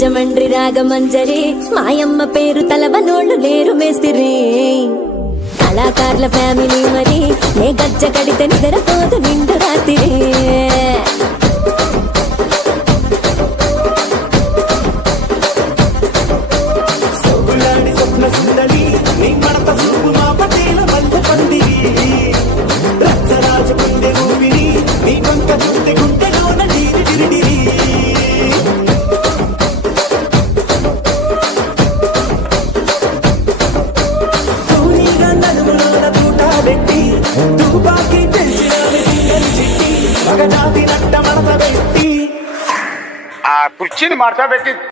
రాజమండ్రి రాగమంజరి మాయమ్మ పేరు తలవనోళ్ళు లేరు మేస్తిరి కళాకారుల ఫ్యామిలీ మరి నే గజ్జ కడితే నిద్రపోదు నిండు రాత్రి ఆ కుర్చీని మడత పెట్టి